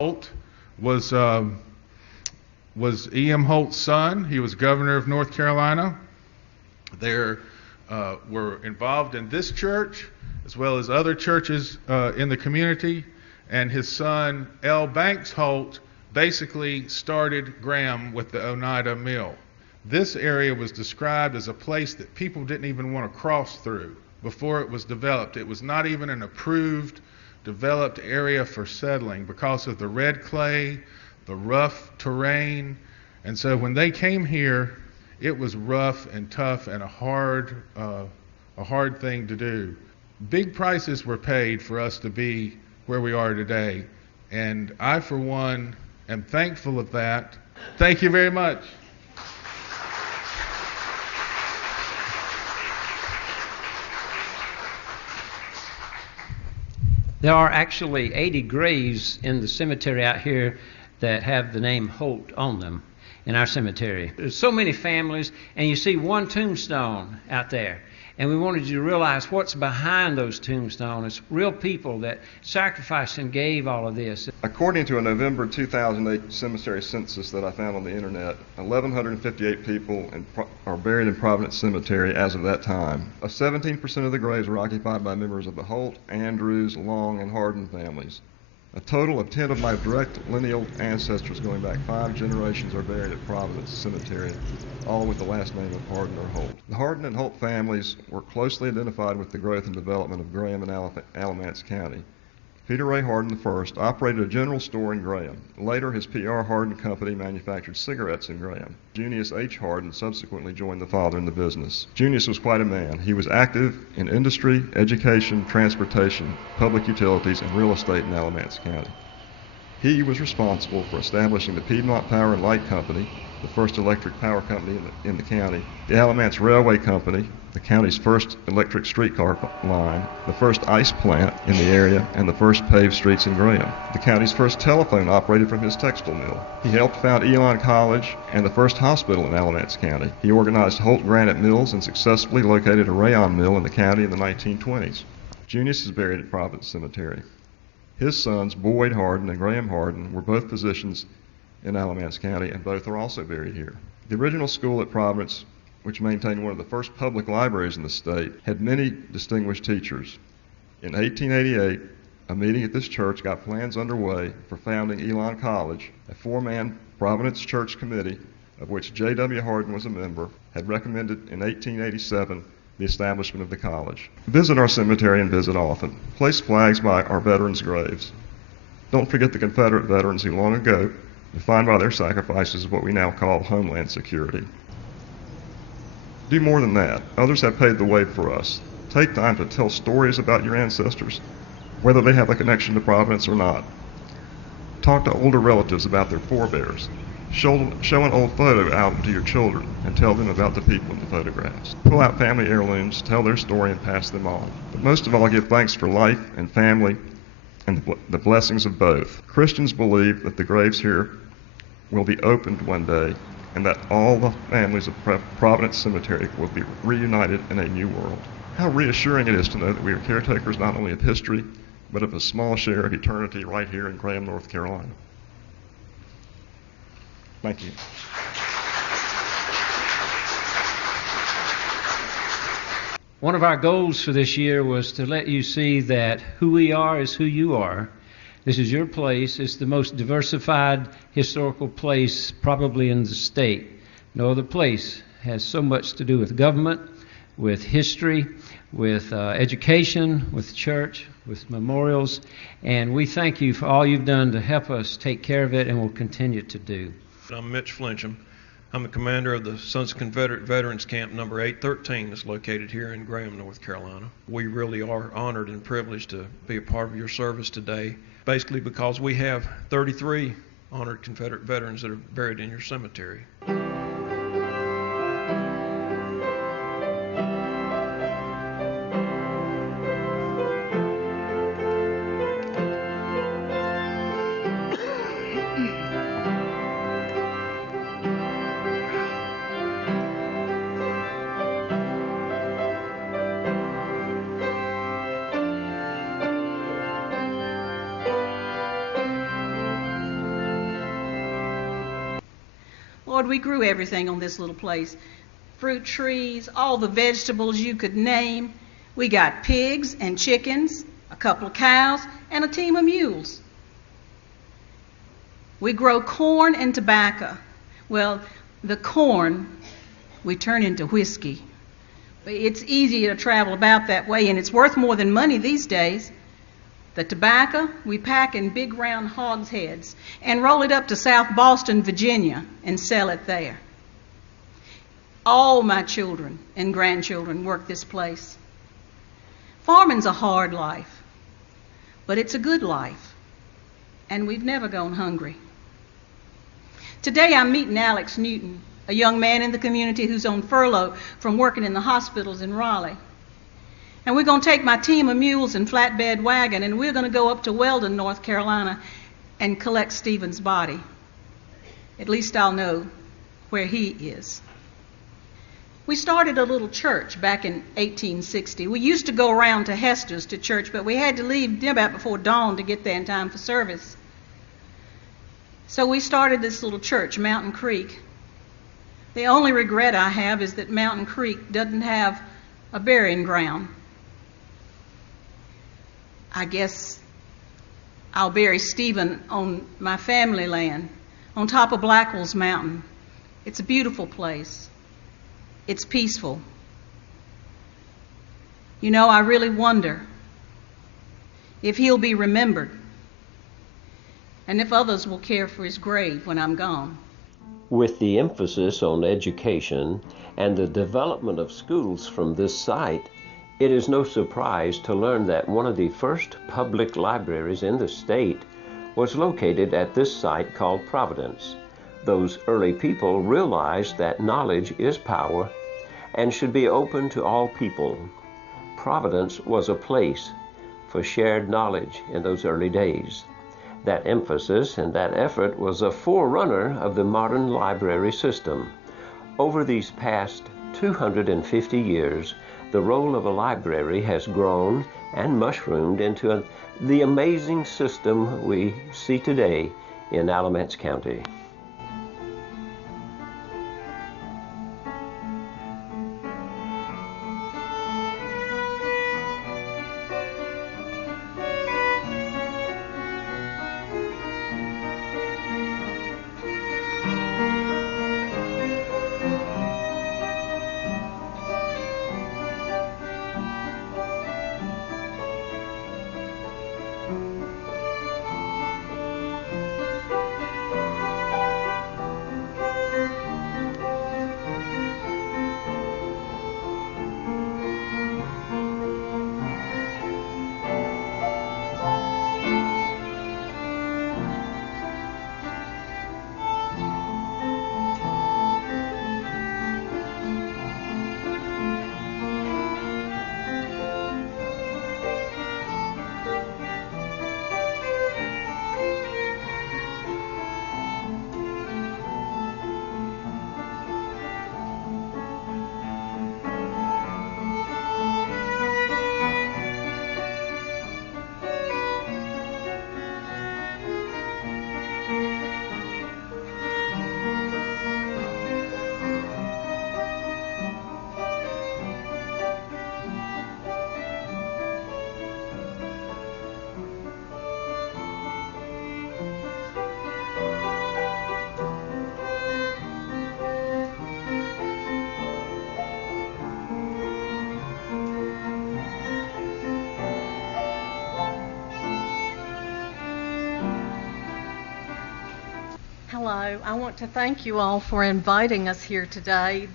Holt was E.M. Holt's son. He was governor of North Carolina. They were involved in this church as well as other churches in the community. And his son, L. Banks Holt, basically started Graham with the Oneida Mill. This area was described as a place that people didn't even want to cross through before it was developed. It was not even an approved, developed area for settling because of the red clay, the rough terrain. And so when they came here, it was rough and tough and a hard thing to do. Big prices were paid for us to be where we are today. And I, for one, am thankful of that. Thank you very much. There are actually 80 graves in the cemetery out here that have the name Holt on them in our cemetery. There's so many families, and you see one tombstone out there. And we wanted you to realize what's behind those tombstones. It's real people that sacrificed and gave all of this. According to a November 2008 cemetery census that I found on the internet, 1,158 people are buried in Providence Cemetery as of that time. 17% of the graves were occupied by members of the Holt, Andrews, Long, and Hardin families. A total of 10 of my direct lineal ancestors going back 5 generations are buried at Providence Cemetery, all with the last name of Hardin or Holt. The Hardin and Holt families were closely identified with the growth and development of Graham and Alamance County. Peter Ray Hardin I operated a general store in Graham. Later, his P.R. Hardin Company manufactured cigarettes in Graham. Junius H. Hardin subsequently joined the father in the business. Junius was quite a man. He was active in industry, education, transportation, public utilities, and real estate in Alamance County. He was responsible for establishing the Piedmont Power and Light Company, the first electric power company in the county, the Alamance Railway Company, the county's first electric streetcar line, the first ice plant in the area, and the first paved streets in Graham. The county's first telephone operated from his textile mill. He helped found Elon College and the first hospital in Alamance County. He organized Holt Granite Mills and successfully located a rayon mill in the county in the 1920s. Junius is buried at Providence Cemetery. His sons, Boyd Hardin and Graham Hardin, were both physicians in Alamance County, and both are also buried here. The original school at Providence, which maintained one of the first public libraries in the state, had many distinguished teachers. In 1888, a meeting at this church got plans underway for founding Elon College. A 4-man Providence church committee, of which J.W. Hardin was a member, had recommended in 1887 the establishment of the college. Visit our cemetery and visit often. Place flags by our veterans' graves. Don't forget the Confederate veterans who long ago defined by their sacrifices what we now call Homeland Security. Do more than that. Others have paved the way for us. Take time to tell stories about your ancestors, whether they have a connection to Providence or not. Talk to older relatives about their forebears. Show an old photo album to your children and tell them about the people in the photographs. Pull out family heirlooms, tell their story, and pass them on. But most of all, give thanks for life and family and the blessings of both. Christians believe that the graves here will be opened one day and that all the families of Providence Cemetery will be reunited in a new world. How reassuring it is to know that we are caretakers not only of history, but of a small share of eternity right here in Graham, North Carolina. Thank you. One of our goals for this year was to let you see that who we are is who you are. This is your place. It's the most diversified historical place probably in the state. No other place has so much to do with government, with history, with education, with church, with memorials. And we thank you for all you've done to help us take care of it and will continue to do. I'm Mitch Flincham. I'm the commander of the Sons of Confederate Veterans Camp number 813 that's located here in Graham, North Carolina. We really are honored and privileged to be a part of your service today, basically because we have 33 honored Confederate veterans that are buried in your cemetery. Lord, we grew everything on this little place. Fruit trees, all the vegetables you could name. We got pigs and chickens, a couple of cows, and a team of mules. We grow corn and tobacco. Well, the corn we turn into whiskey. It's easy to travel about that way, and it's worth more than money these days. The tobacco we pack in big round hogsheads and roll it up to South Boston, Virginia, and sell it there. All my children and grandchildren work this place. Farming's a hard life, but it's a good life, and we've never gone hungry. Today I'm meeting Alex Newton, a young man in the community who's on furlough from working in the hospitals in Raleigh. And we're going to take my team of mules and flatbed wagon, and we're going to go up to Weldon, North Carolina, and collect Stephen's body. At least I'll know where he is. We started a little church back in 1860. We used to go around to Hester's to church, but we had to leave about before dawn to get there in time for service. So we started this little church, Mountain Creek. The only regret I have is that Mountain Creek doesn't have a burying ground. I guess I'll bury Stephen on my family land, on top of Blackwell's Mountain. It's a beautiful place. It's peaceful. You know, I really wonder if he'll be remembered and if others will care for his grave when I'm gone. With the emphasis on education and the development of schools from this site, it is no surprise to learn that one of the first public libraries in the state was located at this site called Providence. Those early people realized that knowledge is power and should be open to all people. Providence was a place for shared knowledge in those early days. That emphasis and that effort was a forerunner of the modern library system. Over these past 250 years, the role of a library has grown and mushroomed into the amazing system we see today in Alamance County. Hello. I want to thank you all for inviting us here today.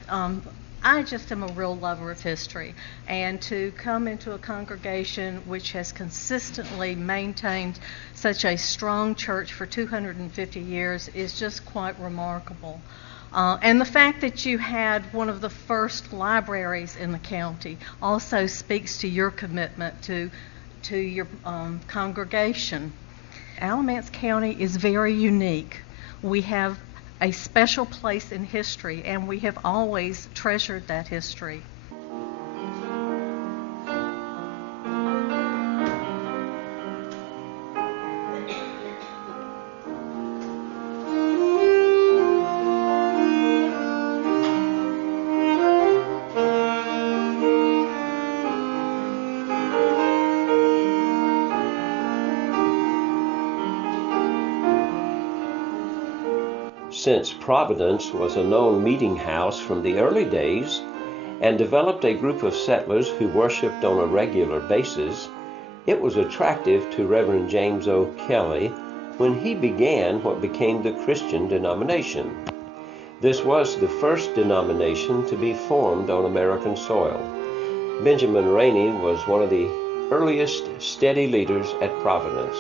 I just am a real lover of history, and to come into a congregation which has consistently maintained such a strong church for 250 years is just quite remarkable. And the fact that you had one of the first libraries in the county also speaks to your commitment to your congregation. Alamance County is very unique. We have a special place in history, and we have always treasured that history. Since Providence was a known meeting house from the early days and developed a group of settlers who worshiped on a regular basis, it was attractive to Reverend James O. Kelly when he began what became the Christian denomination. This was the first denomination to be formed on American soil. Benjamin Rainey was one of the earliest steady leaders at Providence.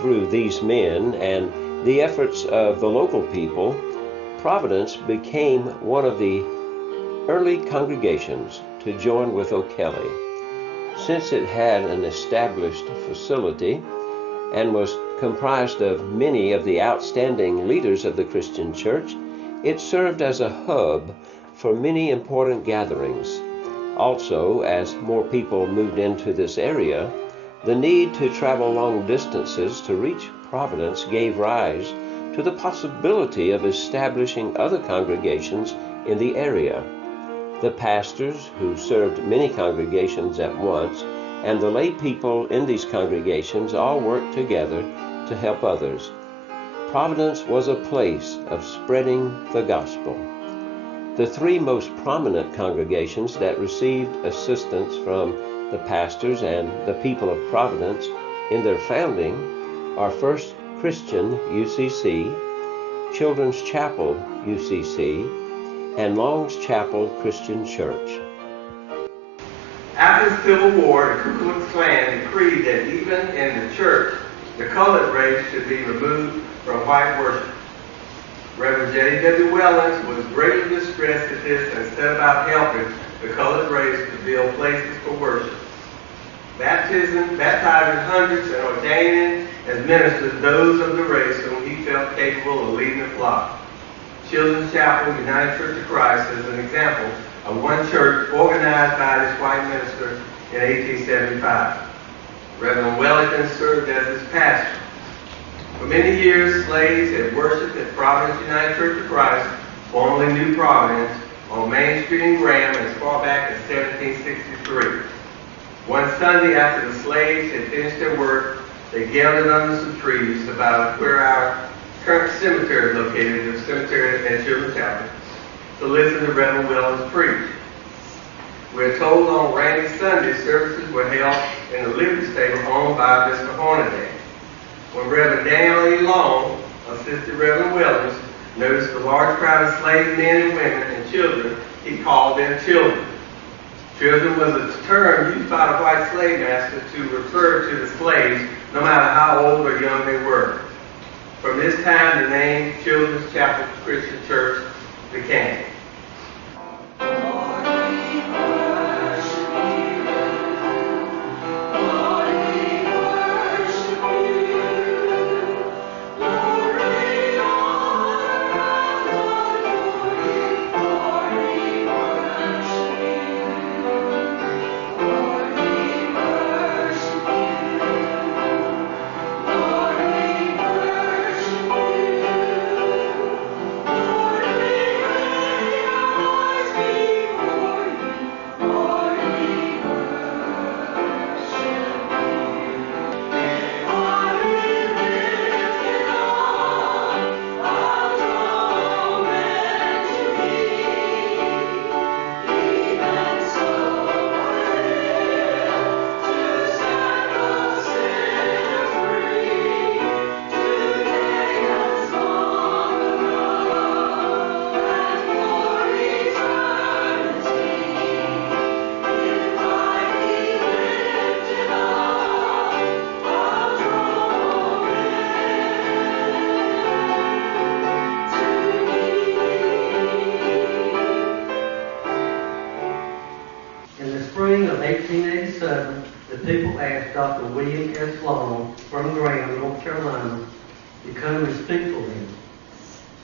Through these men and the efforts of the local people, Providence became one of the early congregations to join with O'Kelly. Since it had an established facility and was comprised of many of the outstanding leaders of the Christian church, it served as a hub for many important gatherings. Also, as more people moved into this area, the need to travel long distances to reach Providence gave rise to the possibility of establishing other congregations in the area. The pastors, who served many congregations at once, and the lay people in these congregations all worked together to help others. Providence was a place of spreading the gospel. The three most prominent congregations that received assistance from the pastors and the people of Providence in their founding are First Christian UCC, Children's Chapel UCC, and Long's Chapel Christian Church. After the Civil War, the Ku Klux Klan decreed that even in the church, the colored race should be removed from white worship. Reverend J.W. Wellens was greatly distressed at this and set about helping the colored race to build places for worship. Baptizing hundreds and ordaining as ministers those of the race whom he felt capable of leading the flock. Children's Chapel United Church of Christ is an example of one church organized by this white minister in 1875. Reverend Wellington served as his pastor. For many years, slaves had worshipped at Providence United Church of Christ, formerly New Providence, on Main Street in Graham as far back as 1763. One Sunday after the slaves had finished their work, they gathered under some trees about where our current cemetery is located, the cemetery at Children's Chapel, to listen to Reverend Wellens preach. We're told on rainy Sundays services were held in the Liberty Stable owned by Mr. Hornaday. When Reverend Daniel E. Long assisted Reverend Wellens, noticed the large crowd of slave men and women and children, he called them children. Children was a term used by the white slave master to refer to the slaves, no matter how old or young they were. From this time, the name Children's Chapel Christian Church became. spring of 1887, the people asked Dr. William S. Long from Graham, North Carolina, to come and speak for them.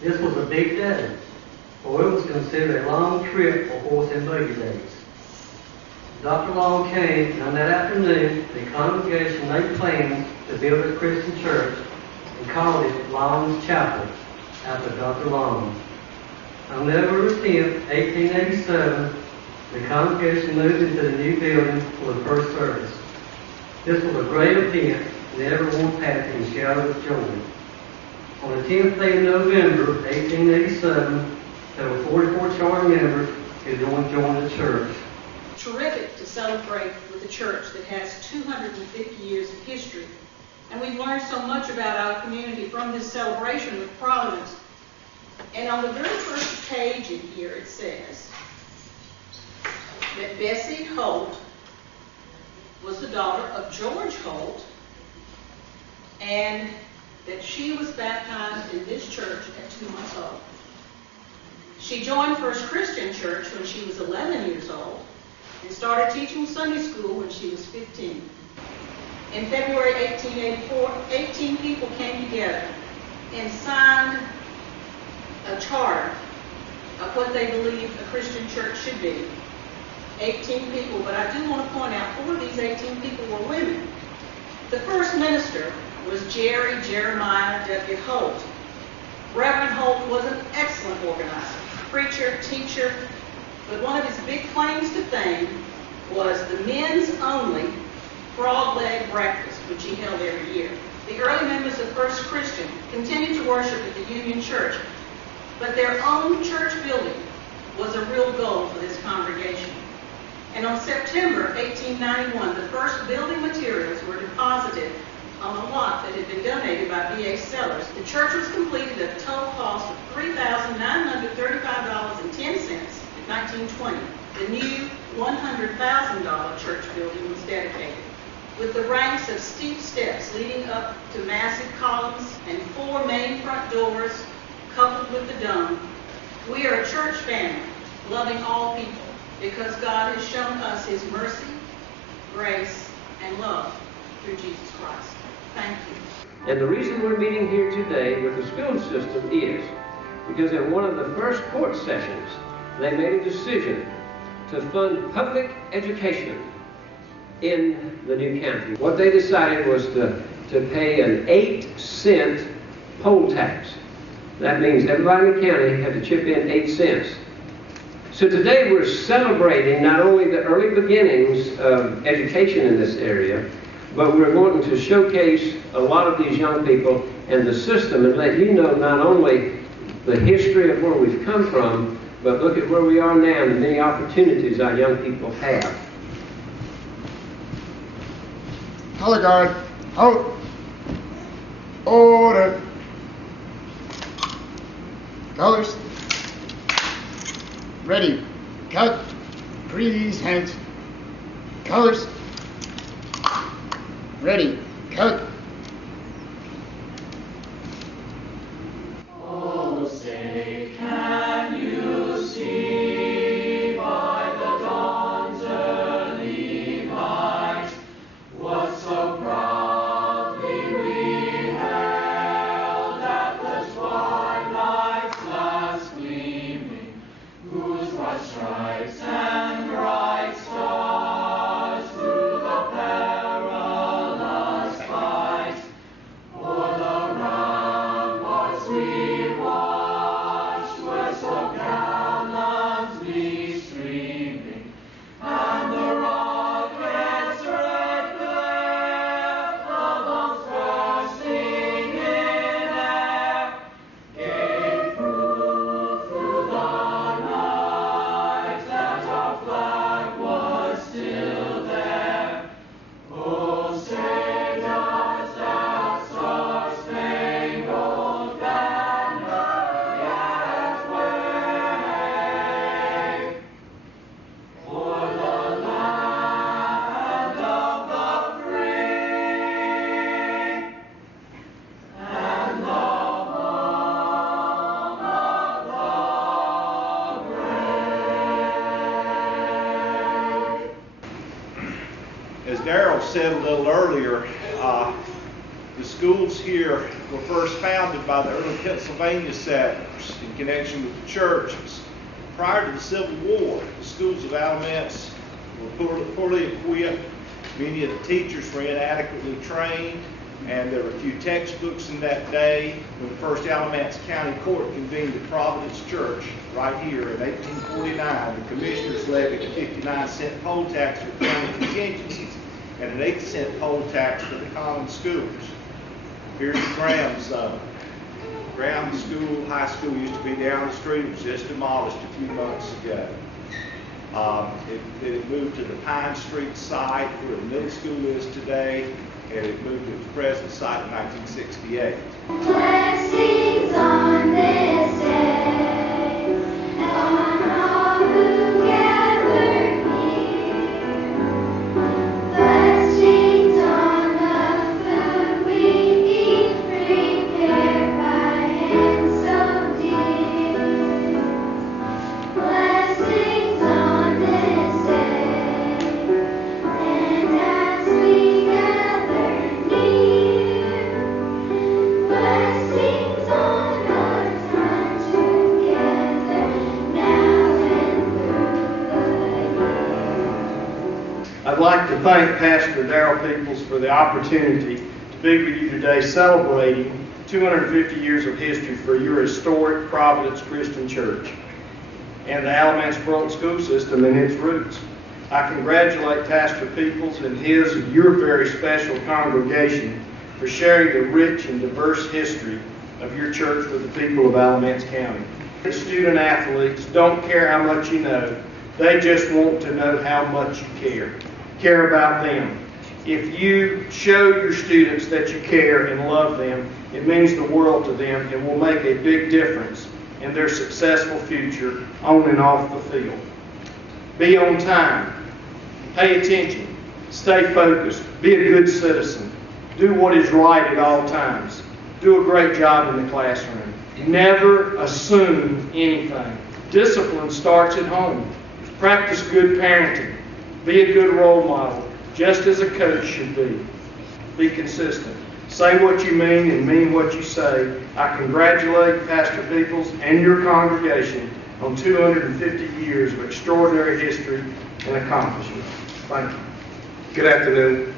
This was a big day, for it was considered a long trip for horse and buggy days. Dr. Long came, and on that afternoon, the congregation made plans to build a Christian church and called it Long's Chapel, after Dr. Long. On November 10th, 1887, the congregation moved into the new building for the first service. This was a great event, and everyone passed in a shout of joy. On the 10th day of November, 1887, there were 44 charter members who joined the church. Terrific to celebrate with a church that has 250 years of history. And we've learned so much about our community from this celebration with Providence. And on the very first page in here it says that Bessie Holt was the daughter of George Holt, and that she was baptized in this church at 2 months old. She joined First Christian Church when she was 11 years old and started teaching Sunday school when she was 15. In February 1884, 18 people came together and signed a charter of what they believed a Christian church should be. 18 people, but I do want to point out 4 of these 18 people were women. The first minister was Jeremiah W. Holt. Reverend Holt was an excellent organizer, preacher, teacher, but one of his big claims to fame was the men's only frog leg breakfast, which he held every year. The early members of First Christian continued to worship at the Union Church, but their own church building was a real goal for this congregation. And on September 1891, the first building materials were deposited on a lot that had been donated by B.A. Sellers. The church was completed at a total cost of $3,935.10 in 1920. The new $100,000 church building was dedicated, with the ranks of steep steps leading up to massive columns and 4 main front doors coupled with the dome. We are a church family, loving all people, because God has shown us his mercy, grace, and love through Jesus Christ. Thank you. And the reason we're meeting here today with the school system is because in one of the first court sessions, they made a decision to fund public education in the new county. What they decided was to pay an 8-cent poll tax. That means everybody in the county had to chip in 8 cents. So today we're celebrating not only the early beginnings of education in this area, but we're wanting to showcase a lot of these young people and the system and let you know not only the history of where we've come from, but look at where we are now and the many opportunities our young people have. Color guard, out, order, colors, ready, cut, freeze, hands, colors, ready, cut. Oh, say, can you see by the dawn's early light what so proudly we held at the twilight's last gleaming, whose white stripes and bright stars through the perilous fight o'er the ramparts we watched were so gallantly streaming, and the rocket's red glare, the bombs bursting in air, gave proof through the night that our flag was still there. Oh, say does that star-spangled banner yet wave o'er the land of the free and the home of the brave? As Darrell said a little earlier, the schools here were first founded by the early Pennsylvania settlers in connection with the churches. Prior to the Civil War, the schools of Alamance were poorly equipped. Many of the teachers were inadequately trained, and there were few textbooks in that day. When the first Alamance County Court convened the Providence Church right here in 1849, the commissioners levied a 59-cent poll tax for county contingencies and an 8-cent poll tax for the common schools. Here's the Graham zone. Graham School, high school used to be down the street. It was just demolished a few months ago. It moved to the Pine Street site where the middle school is today, and it moved to its present site in 1968. Blessings on this day, on all who gathered here. Blessings on the food we eat, prepared by hands so dear. Blessings on this day, and as we gather near. Blessings on our time together, now and through the year. I'd like to thank Pastor Darrell Peebles for the opportunity to be with you today celebrating 250 years of history for your historic Providence Christian Church and the Alamance Public School System and its roots. I congratulate Pastor Peebles and his and your very special congregation for sharing the rich and diverse history of your church with the people of Alamance County. The student athletes don't care how much you know. They just want to know how much you care. Care about them. If you show your students that you care and love them, it means the world to them and will make a big difference in their successful future on and off the field. Be on time. Pay attention. Stay focused. Be a good citizen. Do what is right at all times. Do a great job in the classroom. Never assume anything. Discipline starts at home. Practice good parenting. Be a good role model, just as a coach should be. Be consistent. Say what you mean and mean what you say. I congratulate Pastor Peebles and your congregation on 250 years of extraordinary history and accomplishment. Thank you. Good afternoon.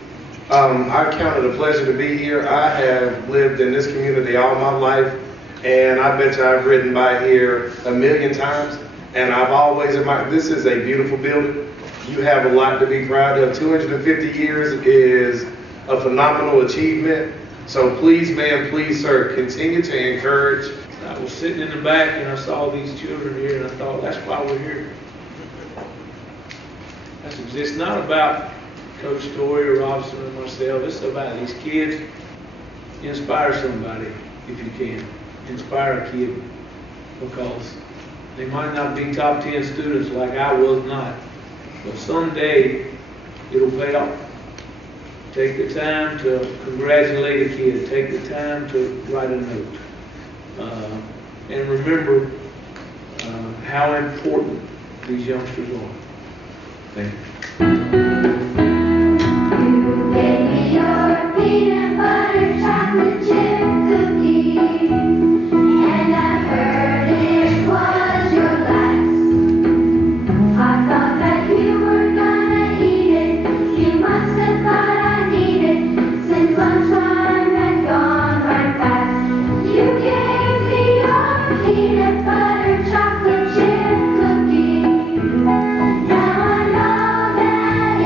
I count it a pleasure to be here. I have lived in this community all my life, and I bet you I've ridden by here a million times, and I've always admired. This is a beautiful building. You have a lot to be proud of. 250 years is a phenomenal achievement. So please, ma'am, please, sir, continue to encourage. I was sitting in the back and I saw these children here, and I thought, that's why we're here. It's not about Coach Story or Robson or myself. It's about these kids. Inspire somebody if you can. Inspire a kid, because they might not be top 10 students like I was not, but someday it'll pay off. Take the time to congratulate a kid. Take the time to write a note. And remember how important these youngsters are. Thank you. You gave me your peanut butter chocolate chip cookie, and I heard it was your last. I thought that you were gonna eat it. You must have thought I need it, since lunchtime had gone right past. You gave me your peanut butter chocolate chip cookie. Now I know that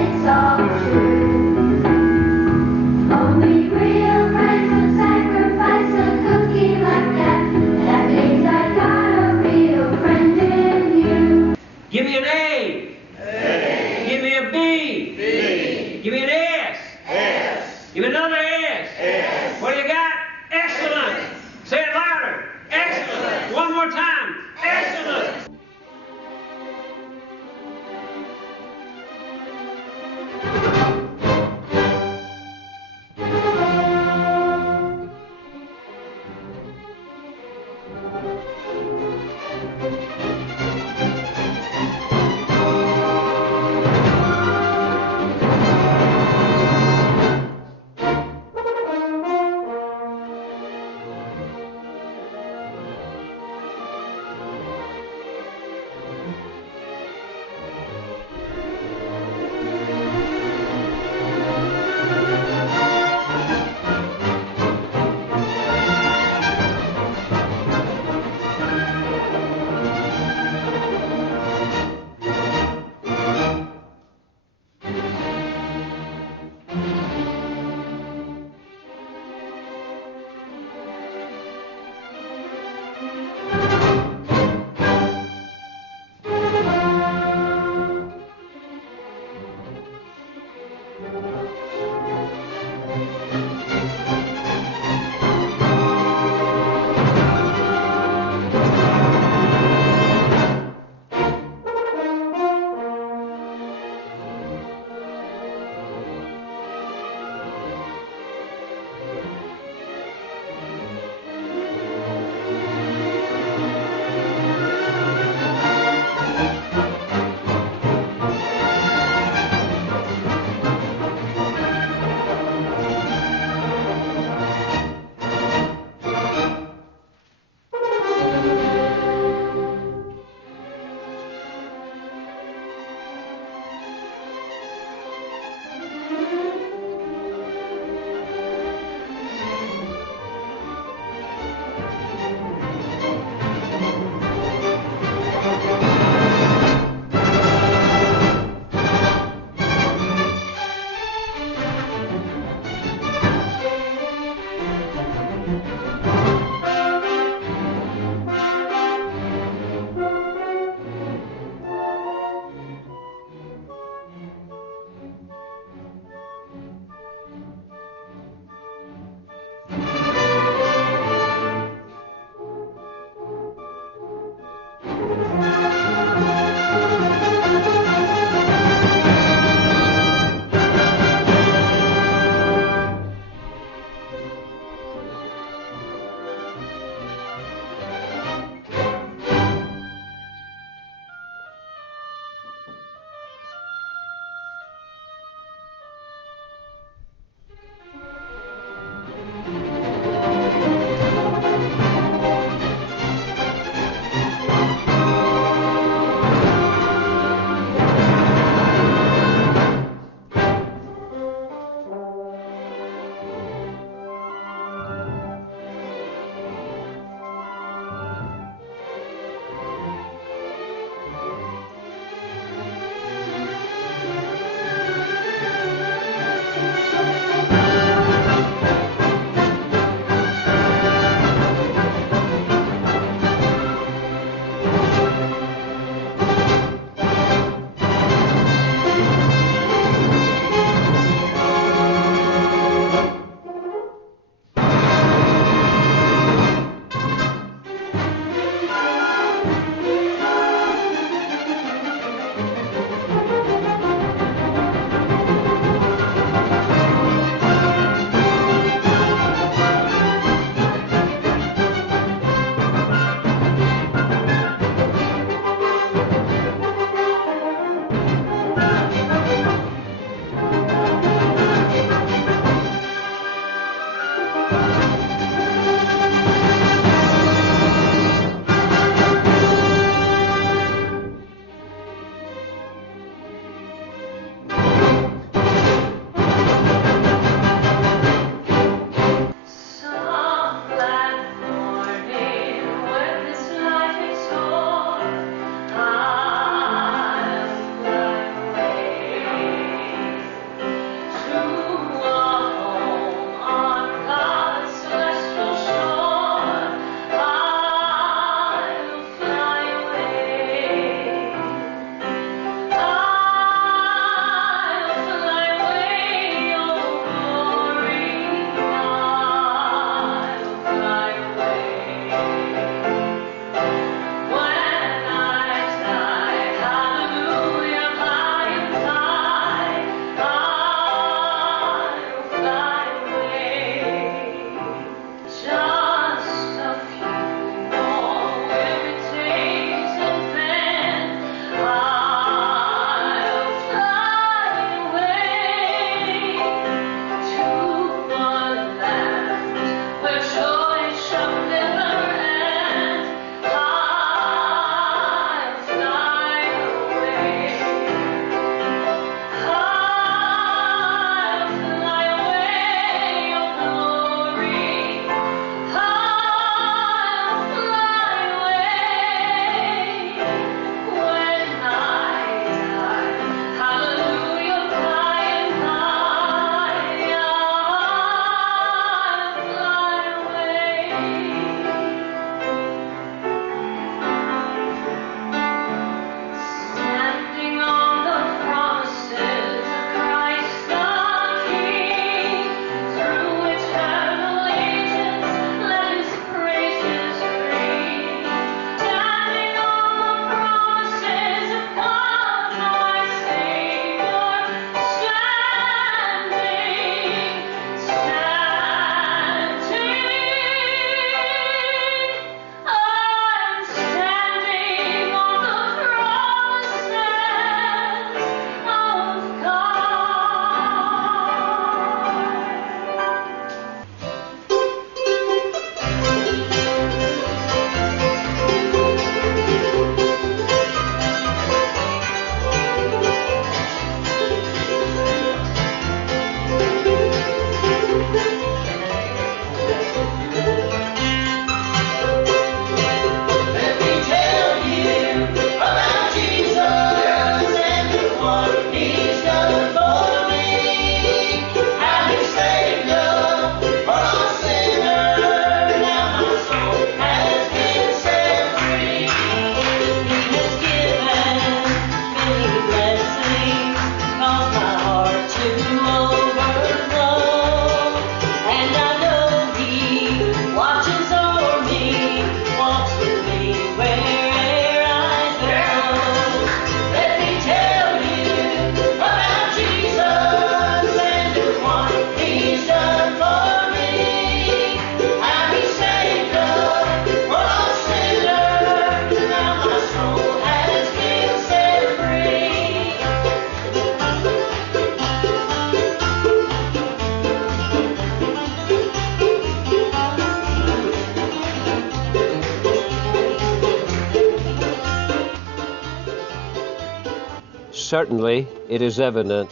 certainly it is evident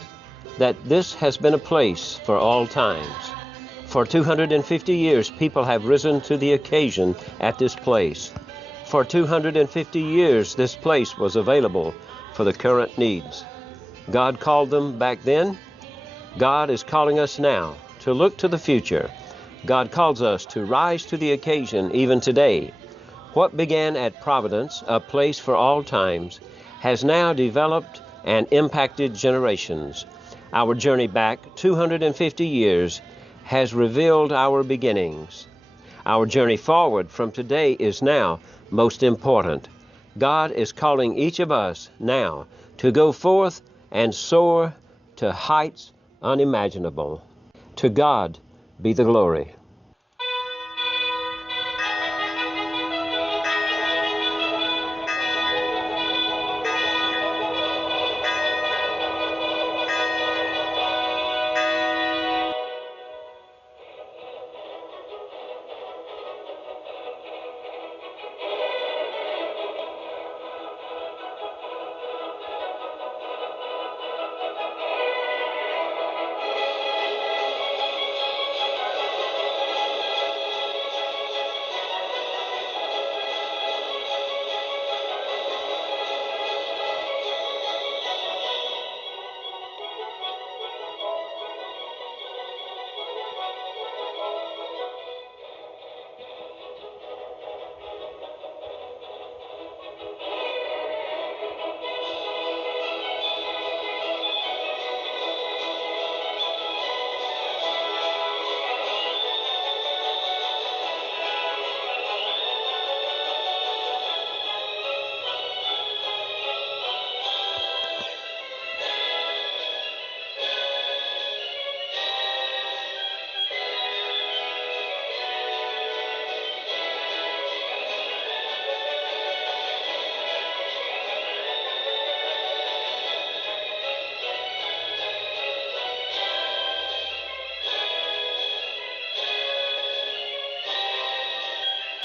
that this has been a place for all times. For 250 years, people have risen to the occasion at this place. For 250 years, this place was available for the current needs. God called them back then. God is calling us now to look to the future. God calls us to rise to the occasion even today. What began at Providence, a place for all times, has now developed and impacted generations. Our journey back 250 years has revealed our beginnings. Our journey forward from today is now most important. God is calling each of us now to go forth and soar to heights unimaginable. To God be the glory.